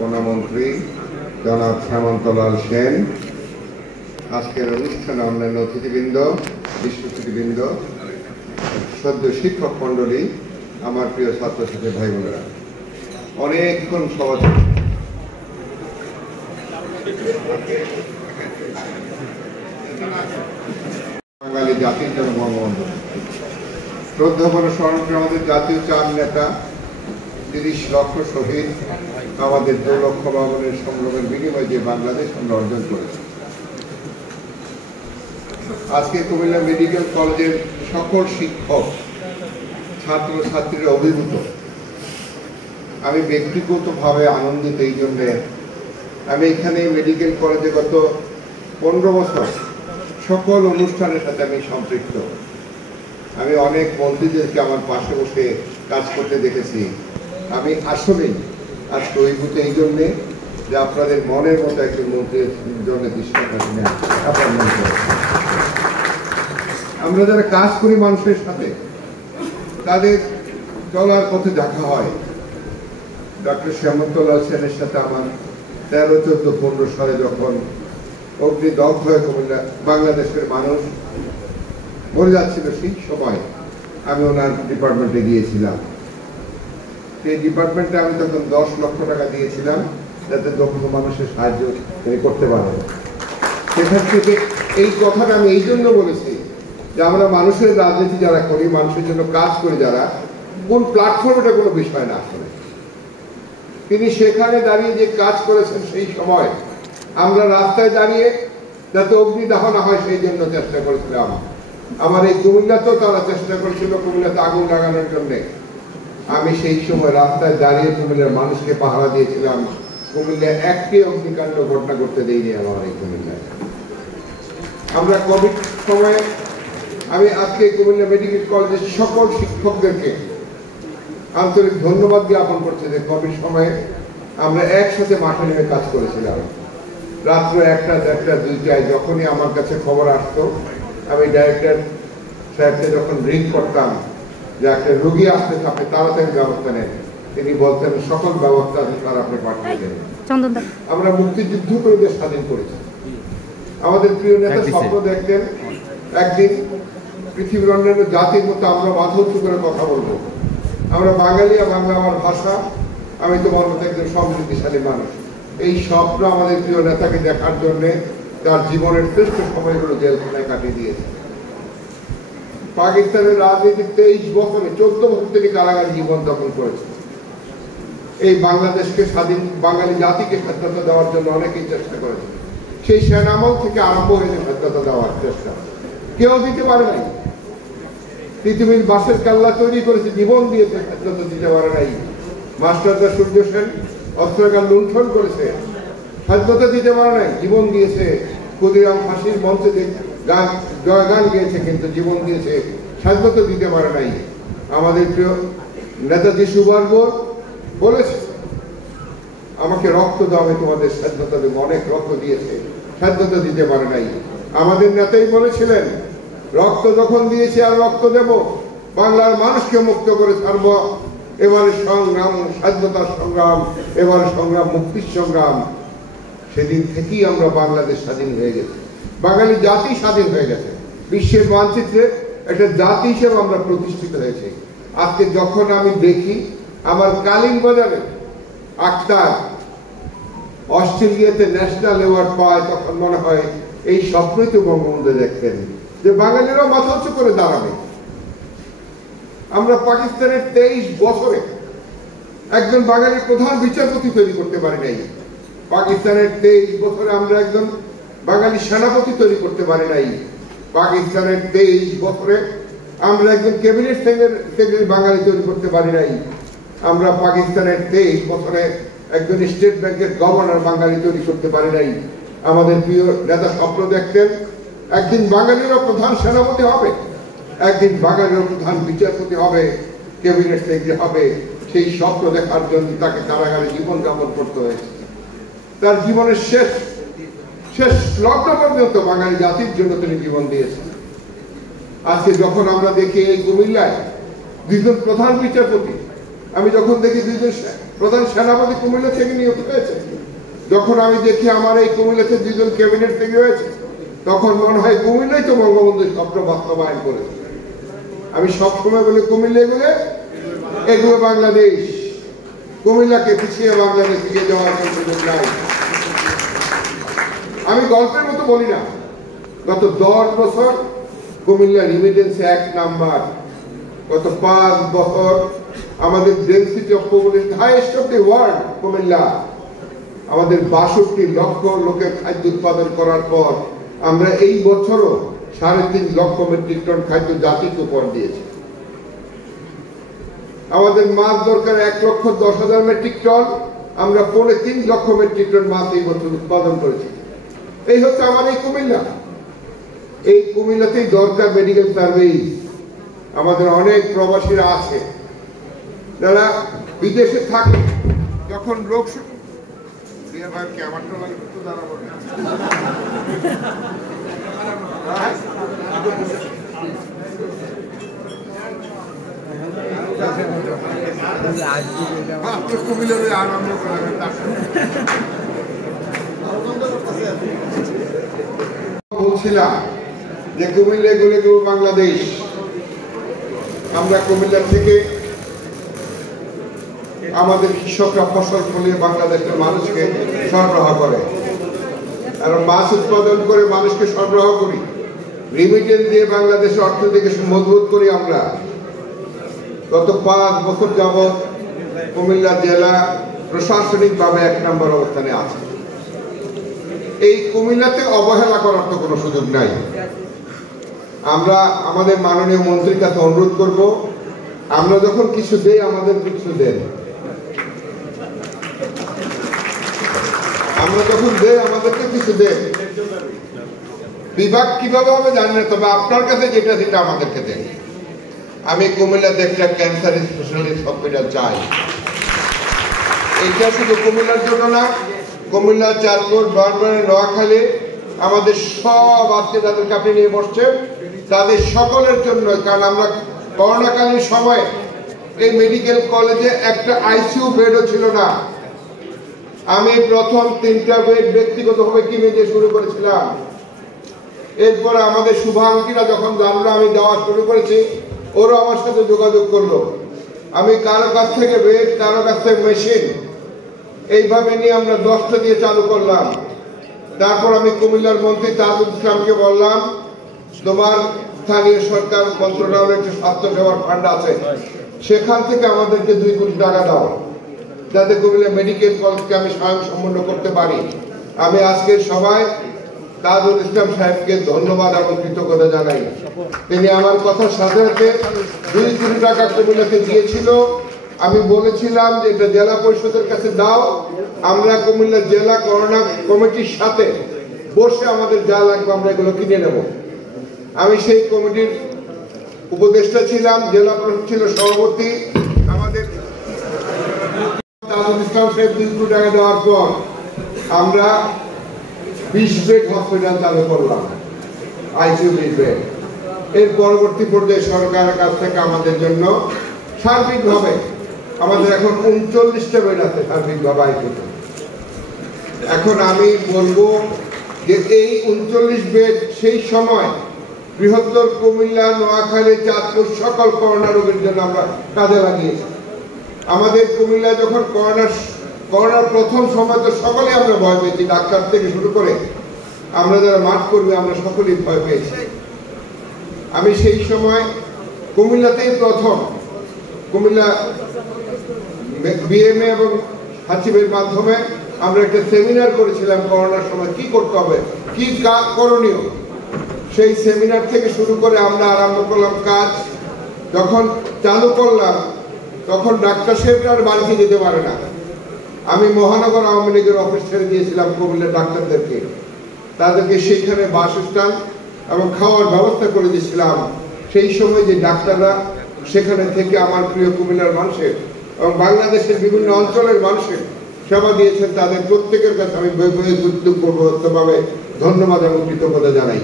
ব্যবস্থাপনা মন্ত্রী জনাব হেমন্তলাল সেন, আজকের অনুষ্ঠানে অন্যান্য অতিথিবৃন্দ, বিশিষ্ট অতিথিবৃন্দ, সদ্য শিক্ষক মন্ডলী, আমার প্রিয় ছাত্রছাত্রী ভাই বোনেরা, অনেকক্ষণ সভা বাঙালি জাতির জন্য বঙ্গবন্ধু শ্রদ্ধাভরে স্মরণ করে আমাদের জাতীয় চার নেতা ৩০ লক্ষ শহীদ, আমাদের ২ লক্ষ ভবনের সংগ্রামের বিনিময়ে যে বাংলাদেশ আমরা অর্জন করেছি। আজকে কুমিল্লা মেডিকেল কলেজের সকল শিক্ষক, ছাত্র ছাত্রীরা অভিভূত। আমি ব্যক্তিগতভাবে আনন্দিত এই জন্যে, আমি এখানে মেডিকেল কলেজে গত 15 বছর সকল অনুষ্ঠানের সাথে আমি সম্পৃক্ত। আমি অনেক মন্ত্রীদেরকে আমার পাশে বসে কাজ করতে দেখেছি। আমি আসলেই আজকে অভিভূত এই জন্যে যে আপনাদের মনের মতো একজন মন্ত্রীর জন্য দৃষ্টান্ত আপনার মনে করে। আমরা যারা কাজ করি মানুষের সাথে, তাদের চলার পথে দেখা হয়। ডক্টর হেমন্তলাল সেনের সাথে আমার 13, 14, 15 সালে যখন অগ্নিদগ্ধ হয়ে কুমিল্লা বাংলাদেশের মানুষ মরে যাচ্ছিল, সেই সময় আমি ওনার ডিপার্টমেন্টে গিয়েছিলাম। সেই ডিপার্টমেন্টে আমি তখন 10 লক্ষ টাকা দিয়েছিলাম যাতে দক্ষ মানুষের সাহায্য করতে পারে। সেখান থেকে এই কথাটা আমি এই জন্য বলেছি যে আমরা মানুষের রাজনীতি যারা করি, মানুষের জন্য কাজ করি যারা, কোন প্ল্যাটফর্মটা কোনো বিষয় না। আসলে তিনি সেখানে দাঁড়িয়ে যে কাজ করেছেন, সেই সময় আমরা রাস্তায় দাঁড়িয়ে যাতে অগ্নিদাহ না হয় সেই জন্য চেষ্টা করেছিলাম। আমার এই কুমিল্লাতেও তারা চেষ্টা করেছিল কুমিল্লাতে আগুন লাগানোর জন্য। আমি সেই সময় রাস্তায় দাঁড়িয়ে কুমিল্লার মানুষকে পাহারা দিয়েছিলাম। কুমিল্লায় একটি অগ্নিকাণ্ড ঘটনা করতে দেয়নি আমার এই কুমিল্লায়। আমরা কোভিড সময়ে আমি আজকে কুমিল্লা মেডিকেল কলেজের সকল শিক্ষকদেরকে আন্তরিক ধন্যবাদ জ্ঞাপন করছি যে কোভিড সময়ে আমরা একসাথে মাঠে নেমে কাজ করেছিলাম। রাত্র 1টা, 1টা, 2টায় যখনই আমার কাছে খবর আসতো, আমি ডাইরেক্টর সাহেবকে যখন রিং করতাম যে একটা রোগী আসতে আপনি তাড়াতাড়ি ব্যবস্থা নেন, তিনি বলতেন সকল ব্যবস্থা আছে তার আপনি পাঠিয়ে দেন। আমরা মুক্তিযুদ্ধ করে দেশ স্বাধীন করেছি। আমাদের প্রিয় নেতা স্বপ্ন দেখতেন একদিন পৃথিবীর অন্যান্য জাতির মতো আমরা মাথা উঁচু করে কথা বলবো। আমরা বাঙালি, বাংলা আমার ভাষা, আমি তোমার মতো একজন সমৃদ্ধিশালী মানুষ। এই স্বপ্ন আমাদের প্রিয় নেতাকে দেখার জন্য তার জীবনের শ্রেষ্ঠ সময়গুলো জেলখানায় কাটিয়ে দিয়েছে। পাকিস্তানের রাজনীতি 23 বছরে 14 বছর থেকে কারাগারে জীবন যাপন করেছে। এই বাংলাদেশকে স্বাধীন, বাঙালি জাতিকে স্বাধীনতা দেওয়ার জন্য অনেকেই চেষ্টা করেছে। সেই সেনামল থেকে আরম্ভ হয়েছে স্বাধীনতা দেওয়ার চেষ্টা, কেউ দিতে পারে নাই। পৃথিবীর বাঁশের কাল্লা তৈরি করেছে, জীবন দিয়েছে, স্বাধীনতা দিতে পারে নাই। মাস্টারদা সূর্য সেন অস্ত্রাগার লুণ্ঠন করেছে, স্বাধীনতা দিতে পারে নাই, জীবন দিয়েছে। ক্ষুদিরাম ফাঁসির মঞ্চে জয়গান গিয়েছে, কিন্তু জীবন দিয়েছে, স্বাধীনতা দিতে পারে নাই। আমাদের প্রিয় নেতাজি সুভাষ বোস বলেছে, আমাকে রক্ত দাও, আমি তোমাদের স্বাধীনতা দেবো। অনেক রক্ত দিয়েছে, স্বাধীনতা দিতে পারে নাই। আমাদের নেতাই বলেছিলেন, রক্ত যখন দিয়েছে আর রক্ত দেব, বাংলার মানুষকে মুক্ত করে ছাড়ব। এবারে সংগ্রাম স্বাধীনতার সংগ্রাম, এবারে সংগ্রাম মুক্তির সংগ্রাম। সেদিন থেকেই আমরা বাংলাদেশ স্বাধীন হয়ে গেছে, বাঙালি জাতি স্বাধীন হয়ে গেছে। বিশ্বের মানচিত্রে একটা জাতি হিসেবে আমরা প্রতিষ্ঠিত হয়েছি। আজকে যখন আমি দেখি আমার কালিংবাজারে আক্তার অস্ট্রেলিয়াতে ন্যাশনাল অ্যাওয়ার্ড পায়, তখন মনে হয় এই স্বপ্নই তো বঙ্গবন্ধু দেখতেন যে বাঙালিরা মাথা উঁচু করে দাঁড়াবে। আমরা পাকিস্তানের 23 বছরে একজন বাঙালি প্রধান বিচারপতি তৈরি করতে পারি নাই। পাকিস্তানের 23 বছরে আমরা একজন বাঙালি সেনাপতি তৈরি করতে পারি নাই। পাকিস্তানের 23 বছরে আমরা একজন ক্যাবিনেট সেক্রেটারি বাঙালি তৈরি করতে পারি নাই। আমরা পাকিস্তানের 23 বছরে একজন স্টেট ব্যাংকের গভর্নর বাঙালি তৈরি করতে পারি নাই। আমাদের প্রিয় নেতা স্বপ্ন দেখতেন একদিন বাঙালিরও প্রধান সেনাপতি হবে, একদিন বাঙালিরও প্রধান বিচারপতি হবে, ক্যাবিনেট সেক্রেটারি হবে। সেই স্বপ্ন দেখার জন্য তাকে কারাগারে জীবন যাপন করতে হয়েছে। তার জীবনের শেষ লগ্ন পর্যন্ত বাঙালি জাতির জন্য তিনি জীবন দিয়েছেন। আজকে যখন আমরা দেখি এই কুমিল্লায় 2জন প্রধান বিচারপতি, আমি যখন দেখি 2জন প্রধান সেনাপতি কুমিল্লা থেকে নিয়োগ হয়েছে। যখন আমি দেখি আমার এই কুমিল্লাতে 2 জন ক্যাবিনেট থেকে হয়েছে, তখন মনে হয় কুমিল্লাই তো বঙ্গবন্ধুর স্বপ্ন বাস্তবায়ন করেছে। আমি সবসময় বলি কুমিল্লা এগুলো বাংলাদেশ, কুমিল্লাকে পিছিয়ে বাংলাদেশ এগিয়ে যাওয়ার কোনো সুযোগ নাই। আমি গল্পের মতো বলি না, গত 10 বছর কুমিল্লা রিমিটেন্স 1 নাম্বার। গত 5 বছর আমাদের density of population highest of the world Comilla. আমাদের 62 লক্ষ লোকের খাদ্য উৎপাদন করার পর আমরা এই বছরও 3.5 লক্ষ মেট্রিক টন খাদ্য জাতিকে উপহার দিয়েছি। আমাদের মাছ দরকার 1,10,000 মেট্রিক টন, আমরা 3.5 লক্ষ মেট্রিক টন মাছ এই বছর উৎপাদন করেছি। এই হচ্ছে আমার এই কুমিল্লা। এই কুমিল্লাতেই দরকার মেডিকেল সার্ভিস। আমাদের অনেক প্রবাসীরা আছে যারা বিদেশে থাকে, যখন রোগ বলছিলাম যে কুমিল্লা এগুলো বাংলাদেশ। আমরা কুমিল্লা থেকে আমাদের কৃষকরা ফসল ফলিয়ে বাংলাদেশের মানুষকে সরবরাহ করে, আর মাছ উৎপাদন করে মানুষকে সরবরাহ করি, রিমিটেন্স দিয়ে বাংলাদেশের অর্থনীতিকে মজবুত করি। আমরা গত 5 বছর যাবৎ কুমিল্লা জেলা প্রশাসনিকভাবে 1 নম্বর অবস্থানে আছে। এই কুমিল্লাতে অবহেলা করার তো কোনো সুযোগ নাই। আমরা আমাদের মাননীয় মন্ত্রীর কাছে অনুরোধ করব, আমরা যখন কিছু দেই আমাদের কিছু দেন, আমরা যখন দেই আমাদেরকে কিছু দেন। বিভাগ কিভাবে হবে জানি না, তবে আপনার কাছে যেটা সেটা আমাদেরকে দেন। আমি কুমিল্লাতে একটা ক্যান্সার স্পেশালিস্ট হসপিটাল চাই। এটা শুধু কুমিল্লার জন্য না, কুমিল্লা, চাঁদপুর, বারবাড়ি, নোয়াখালী, আমাদের সব আজকে যাদেরকে আপনি নিয়ে বসছেন তাদের সকলের জন্য। কারণ আমরা করোনাকালীন সময় এই মেডিকেল কলেজে একটা আইসিইউ বেডও ছিল না। আমি প্রথম 3টা বেড ব্যক্তিগতভাবে কিনে দিয়ে শুরু করেছিলাম। এরপরে আমাদের শুভাঙ্কিরা যখন জানলো আমি দেওয়া শুরু করেছি, ওরা আমার সাথে যোগাযোগ করলো। আমি কারো কাছ থেকে বেড, কারো কাছ থেকে মেশিন, এইভাবে নিয়ে আমরা 10টা দিয়ে চালু করলাম। তারপর আমি কুমিল্লার মন্ত্রী তাজুল ইসলামকে বললাম, তোমার স্থানীয় সরকার মন্ত্রণালয়ের একটা স্বাস্থ্য সেবার ফান্ড আছে, সেখান থেকে আমাদেরকে 2 কোটি টাকা দাও, যাতে কুমিল্লা মেডিকেল কলেজকে আমি স্বয়ংসম্পূর্ণ করতে পারি। আমি আজকের সবাই তাজুল ইসলাম সাহেবকে ধন্যবাদ এবং কৃতজ্ঞতা জানাই। তিনি আমার কথার সাথে সাথে 2 কোটি টাকা কুমিল্লাকে দিয়েছিল। আমি বলেছিলাম যে এটা জেলা পরিষদের কাছে দাও, আমরা কুমিল্লা জেলা করোনা কমিটির সাথে বসে আমাদের যা লাগবে আমরা এগুলো কিনে নেব। আমি সেই কমিটির উপদেষ্টা ছিলাম, জেলা প্রশাসক ছিল সভাপতি। আমাদের তাজুল ইসলাম সাহেব 2 কোটি টাকা দেওয়ার পর আমরা 20 বেড হসপিটাল চালু করলাম, আইসিইউ 20 বেড। এর পরবর্তী পর্যায়ে সরকারের কাছ থেকে আমাদের জন্য সার্বিকভাবে আমাদের এখন 39টা বেড আছে সার্বিকভাবে আইসিইউতে। এখন আমি বলবো যে এই 39 বেড সেই সময় বৃহত্তর কুমিল্লা, নোয়াখালী, চাঁদপুর সকল করোনা রোগীর জন্য আমরা কাজে লাগিয়েছি। আমাদের কুমিল্লা যখন করোনার প্রথম সময় তো সকলেই আমরা ভয় পেয়েছি, ডাক্তার থেকে শুরু করে আমরা যারা মাঠ কর্মী আমরা সকলেই ভয় পেয়েছি। আমি সেই সময় কুমিল্লাতেই প্রথম কুমিল্লা বিএমএ এবং হাসিবের মাধ্যমে আমরা একটা সেমিনার করেছিলাম করোনার সময় কি করতে হবে, কি করণীয়। সেই সেমিনার থেকে শুরু করে আমরা আরম্ভ করলাম কাজ। যখন চালু করলাম তখন ডাক্তার সাহেবরা আর বাড়িতে যেতে পারে না। আমি মহানগর আওয়ামী লীগের অফিস ছেড়ে দিয়েছিলাম কুমিল্লার ডাক্তারদেরকে, তাদেরকে সেইখানে বাসস্থান এবং খাওয়ার ব্যবস্থা করে দিয়েছিলাম। সেই সময় যে ডাক্তাররা সেখানে থেকে আমার প্রিয় কুমিল্লার মানুষের এবং বাংলাদেশের বিভিন্ন অঞ্চলের মানুষের সেবা দিয়েছেন, তাদের প্রত্যেকের কাছে আমি কৃতজ্ঞভাবে ধন্যবাদ এবং কৃতজ্ঞতা জানাই।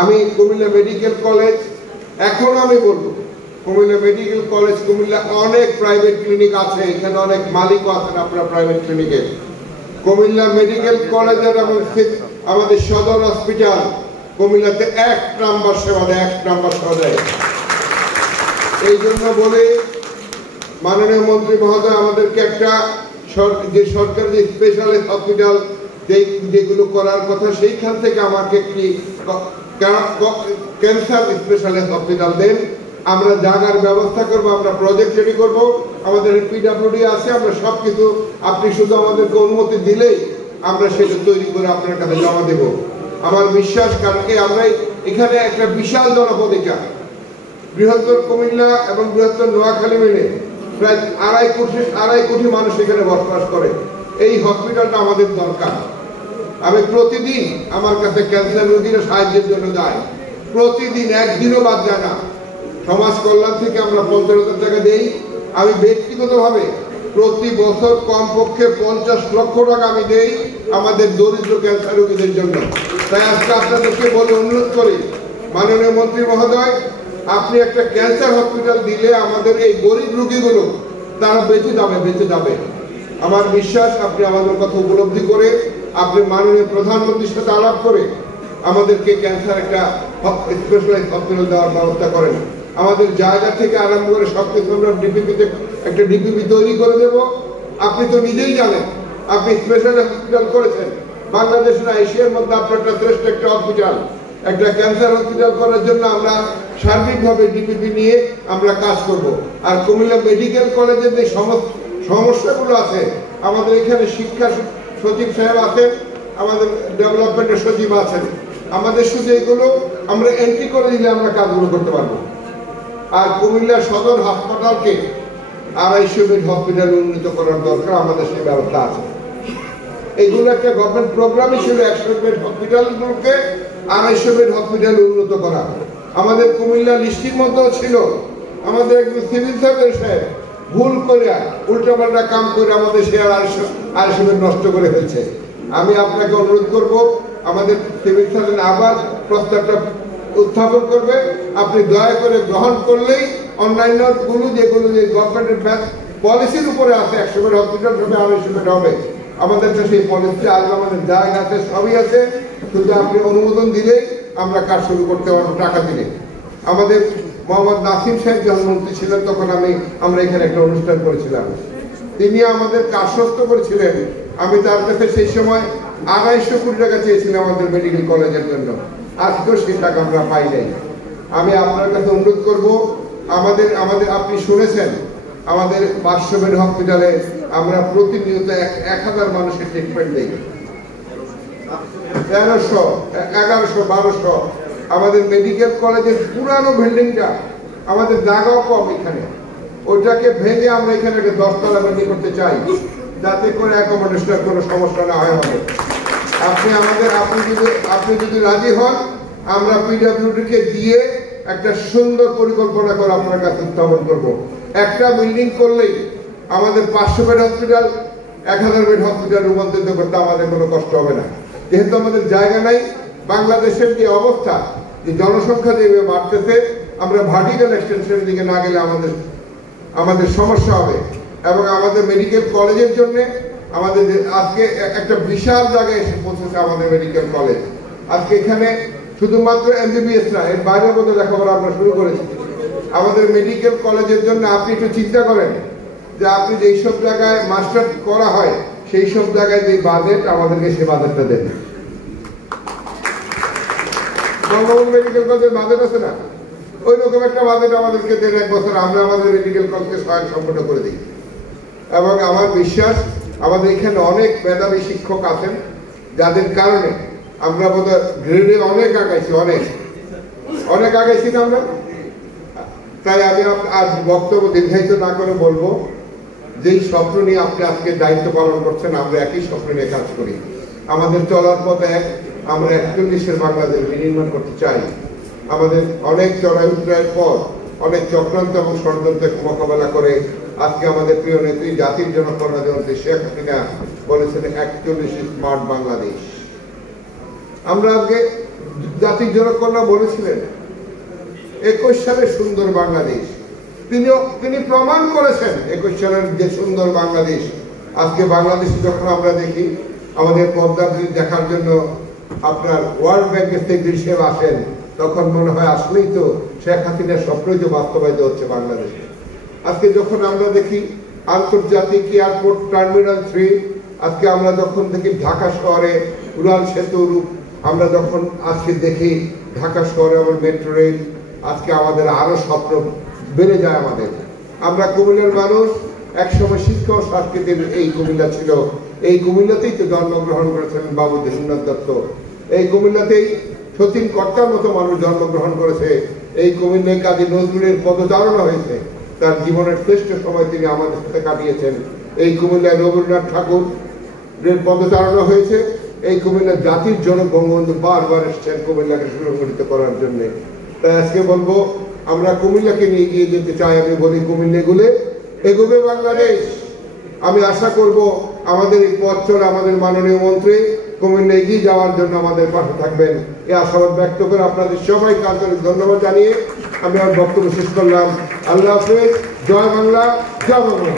আমি কুমিল্লা মেডিকেল কলেজ এখনো আমি বলবো কুমিল্লা মেডিকেল কলেজ, কুমিল্লা অনেক প্রাইভেট ক্লিনিক আছে, এখানে অনেক মালিকও আছেন আপনার প্রাইভেট ক্লিনিকের। কুমিল্লা মেডিকেল কলেজের এবং আমাদের সদর হসপিটাল কুমিল্লাতে 1 নম্বর সেবা দেয়, 1 নম্বর সেবা দেয়। এই জন্য বলে মাননীয় মন্ত্রী মহোদয় আমাদেরকে একটা যে সরকার যে স্পেশালিস্ট হসপিটাল যেগুলো করার কথা, সেইখান থেকে আমাকে একটি ক্যান্সার স্পেশালিস্ট হসপিটাল দেন। আমরা জায়গার ব্যবস্থা করব, আমরা প্রজেক্ট রেডি করব, আমাদের পিডব্লিউডি আছে, আমরা সবকিছু আপনি শুধু আমাদেরকে অনুমতি দিলেই আমরা সেটা তৈরি করে আপনার কাছে জমা দেব। আমার বিশ্বাস, কারণ আমরা এখানে একটা বিশাল জনপদ, এটা বৃহত্তর কুমিল্লা এবং বৃহত্তর নোয়াখালী মিলে প্রায় 2.5 কোটি মানুষ এখানে বসবাস করে। এই হসপিটালটা আমাদের দরকার। আমি প্রতিদিন আমার কাছে ক্যান্সার রোগীরা সাহায্যের জন্য যায়, প্রতিদিন, একদিনও বাদ যায় না। সমাজ কল্যাণ থেকে আমরা 50,000 টাকা দেই। আমি ব্যক্তিগতভাবে প্রতি বছর কমপক্ষে 50 লক্ষ টাকা আমি দেই আমাদের দরিদ্র ক্যান্সার রোগীদের জন্য। তাই আজকে আপনাদেরকে বলে অনুরোধ করি, মাননীয় মন্ত্রী মহোদয়, আপনি একটা ক্যান্সার হসপিটাল দিলে আমাদের এই গরিব রোগীগুলো তারা বেঁচে যাবে। আমার বিশ্বাস আপনি আমাদের কথা উপলব্ধি করে, আপনি মাননীয় প্রধানমন্ত্রীর সাথে আলাপ করে আমাদেরকে ক্যান্সার একটা স্পেশালাইজড হসপিটাল দেওয়ার ব্যবস্থা করেন। আমাদের জায়গা থেকে আরম্ভ করে সবকিছু আমরা ডিপিপিতে একটা ডিপিপি তৈরি করে দেব। আপনি তো নিজেই জানেন, আপনি স্পেশাল হসপিটাল করেছেন বাংলাদেশ না এশিয়ার মধ্যে, আপনার একটা শ্রেষ্ঠ একটা হসপিটাল, একটা ক্যান্সার হসপিটাল করার জন্য আমরা সার্বিকভাবে ডিপিপি নিয়ে আমরা কাজ করব। আর কুমিল্লা মেডিকেল কলেজের যে সমস্যাগুলো আছে, আমাদের এখানে শিক্ষা সচিব সাহেব আছেন, আমাদের ডেভেলপমেন্টের সচিব আছেন, আমাদের শুধু এগুলো আমরা এন্ট্রি করে দিলে আমরা কাজগুলো করতে পারবো। আর কুমিল্লা সদর হাসপাতালকে 250 বেড হসপিটাল উন্নীত করার দরকার, আমাদের সেই ব্যবস্থা আছে। এগুলো একটা গভর্নমেন্ট প্রোগ্রামই ছিল, 100 বেড হসপিটালগুলোকে 250 বেড হসপিটাল উন্নত করা। আমাদের কুমিল্লা লিস্টির মধ্যেও ছিল, আমাদের একজন সিভিল সার্জন সাহেব ভুল করে উল্টাপাল্টা কাম করে আমাদের সে 250 বেড নষ্ট করে ফেলছে। আমি আপনাকে অনুরোধ করব, আমাদের সিভিল সার্জন আবার প্রস্তাবটা উত্থাপন করবে, আপনি দয়া করে গ্রহণ করলেই অন্যান্য যেগুলো যে গভর্নমেন্টের পলিসির উপরে আছে, 100 বেড হসপিটাল হবে, 250 বেড হবে, আমাদের তো সেই পলিসি আসবে, আমাদের জায়গা আছে, সবই আছে, শুধু আপনি অনুমোদন দিলেই আমরা কাজ শুরু করতে পারবো টাকা দিলে। আমাদের মোহাম্মদ নাসিম সাহেব যখন মন্ত্রী ছিলেন তখন আমরা এখানে একটা অনুষ্ঠান করেছিলাম, তিনি আমাদের আশ্বস্ত করেছিলেন। আমি তার কাছে সেই সময় 250 কোটি টাকা চেয়েছিলাম আমাদের মেডিকেল কলেজের জন্য, আজকেও সেই টাকা আমরা পাই নাই। আমি আপনার কাছে অনুরোধ করব, আমাদের আপনি শুনেছেন আমাদের 500 বেড হসপিটালে আমরা প্রতিনিয়ত 1000 মানুষের ট্রিটমেন্ট দিই, 1300, 1100, 1200। আমাদের মেডিকেল কলেজের পুরানো বিল্ডিংটা, আমাদের জায়গাও কম এখানে, ওইটাকে ভেঙে আমরা এখানে একটা 10 তলা বিল্ডিং করতে চাই, যাতে করে অ্যাকোমোডেশনের কোনো সমস্যা না হয় আমাদের। আপনি যদি রাজি হন, আমরা পিডব্লিউডিকে দিয়ে একটা সুন্দর পরিকল্পনা করে আপনার কাছে উত্থাপন করব। একটা বিল্ডিং করলেই আমাদের 500 বেড হসপিটাল 1000 বেড হসপিটাল রূপান্তরিত করতে আমাদের কোনো কষ্ট হবে না। যেহেতু আমাদের জায়গা নাই, বাংলাদেশের যে অবস্থা, যে জনসংখ্যা যেভাবে বাড়তেছে, আমরা ভার্টিক্যাল এক্সটেনশনের দিকে না গেলে আমাদের সমস্যা হবে। এবং আমাদের মেডিকেল কলেজের জন্য আমাদের আজকে একটা বিশাল জায়গায় এসে পৌঁছেছে আমাদের মেডিকেল কলেজ। আজকে এখানে শুধুমাত্র এমবিবিএস না, এর বাইরের মতো লেখাপড়া আমরা শুরু করেছি। আমাদের মেডিকেল কলেজের জন্য আপনি একটু চিন্তা করেন যে আপনি যেই সব জায়গায় মাস্টার করা হয়, সেই সব জায়গায় যে বাজেট, আমাদেরকে সে বাজেটটা দেন। বঙ্গবন্ধু মেডিকেল কলেজের বাজেট আছে না, ওই রকম একটা বাজেট আমাদেরকে দেন 1 বছর, আমরা আমাদের মেডিকেল কলেজকে স্বয়ংসম্পূর্ণ করে দিই। এবং আমার বিশ্বাস আমাদের এখানে অনেক মেধাবী শিক্ষক আছেন, যাদের কারণে আমরা বোধহয় গ্রেডে অনেক আগাইছি, অনেক আগাইছি না আমরা। তাই আমি আজ বক্তব্য দীর্ঘায়িত না করে বলবো, যেই স্বপ্ন নিয়ে আপনি আজকে দায়িত্ব পালন করছেন, আমরা একই স্বপ্ন নিয়ে কাজ করি। আমাদের চলার পথ এক, আমরা 41-এর বাংলাদেশ বিনির্মাণ করতে চাই। আমাদের অনেক চড়াই উতরাইয়ের পর, অনেক চক্রান্ত এবং ষড়যন্ত্রের মোকাবেলা করে আজকে আমাদের প্রিয় নেত্রী, জাতির জনক প্রধানমন্ত্রী শেখ হাসিনা বলেছেন 41 স্মার্ট বাংলাদেশ। আমরা আজকে জাতির জনক কন্যা বলেছিলেন 21 সালে সুন্দর বাংলাদেশ, তিনি প্রমাণ করেছেন 21 সালের যে সুন্দর বাংলাদেশ। আজকে বাংলাদেশে যখন আমরা দেখি আমাদের পদ্মা ব্রিজ দেখার জন্য আপনার ওয়ার্ল্ড ব্যাংকের থেকে হিসেবে আসেন, তখন মনে হয় আসলেই তো শেখ হাসিনার স্বপ্নই তো বাস্তবায়িত হচ্ছে বাংলাদেশে। আজকে যখন আমরা দেখি আন্তর্জাতিক এয়ারপোর্ট টার্মিনাল 3, আজকে আমরা যখন দেখি ঢাকা শহরে উড়াল সেতু, আমরা যখন আজকে দেখি ঢাকা শহরে আমার মেট্রো রেল, আজকে আমাদের আরো স্বপ্ন বেড়ে যায় আমাদের। আমরা কুমিল্লার মানুষ, একসময় শিক্ষা ও সংস্কৃতির এই কুমিল্লা ছিল। এই কুমিল্লাতেই তো জন্মগ্রহণ করেছিলেন বাবু দেশেন্দ্রনাথ দত্ত। এই কুমিল্লাতেই সতীন কর্তার মতো মানুষ জন্মগ্রহণ করেছে। এই কুমিল্লায় কাজী নজরুলের পদচারণা হয়েছে। তার জীবনের শ্রেষ্ঠ সময় তিনি আমাদের সাথে কাটিয়েছেন। এই কুমিল্লায় রবীন্দ্রনাথ ঠাকুরের পদচারণা হয়েছে। এই কুমিল্লার জাতির জনক বঙ্গবন্ধু বারবার এসেছেন কুমিল্লাকে সুসংগঠিত করার জন্য। তাই আজকে বলবো, আমরা কুমিল্লাকে নিয়ে এগিয়ে যেতে চাই। আমি বলি কুমিল্লা এগোবে বাংলাদেশ। আমি আশা করব আমাদের এই পথ চলে আমাদের মাননীয় মন্ত্রী কুমিল্লা এগিয়ে যাওয়ার জন্য আমাদের পাশে থাকবেন, এই আশাবাদ ব্যক্ত করে আপনাদের সবাইকে আন্তরিক ধন্যবাদ জানিয়ে আমি আমার বক্তব্য শেষ করলাম। আল্লাহ হাফেজ। জয় বাংলা, জয় বাংলা।